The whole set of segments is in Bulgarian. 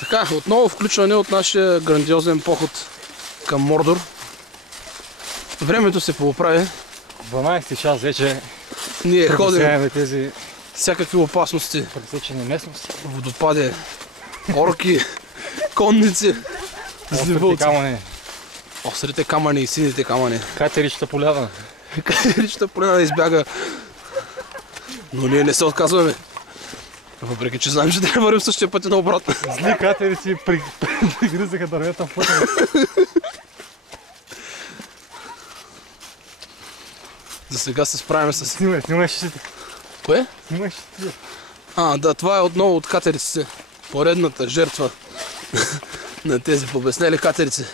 Така, отново включване от нашия грандиозен поход към Мордор. Времето се поправи. 12 час вече Ние ходим прекусяваме тези всякакви опасности. пресечени местности. Водопади, орки, конници, Острите камъни, острите камъни и сините камъни. катеричната поляна. Катеричната поляна да избяга. Но ние не се отказваме. Въпреки че знаем, че трябва да вървим същия път и наобратно. Зли катерици пригризаха дървета в пътя. За сега се справяме с... Снимай щитите. Кое? Снимай щитите. Да, това е отново от катериците. Поредната жертва на тези побеснели катерици.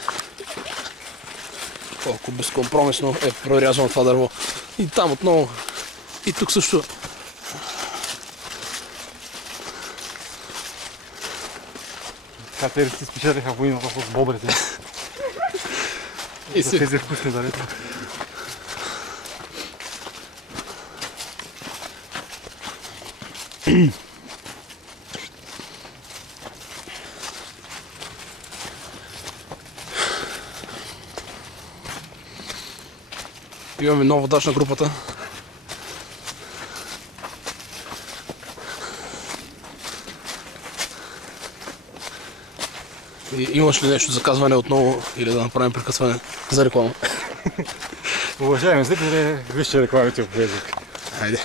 Колко безкомпромисно е прорязано това дърво. И там отново. И тук също. Катерици спечелиха войната с бобрите. И За тези вкусни дарета. Имаме нов водач на групата. И имаш ли нещо за казване отново или да направим прекъсване за реклама? Уважаеми зрители, вижте рекламите в Facebook. Хайде.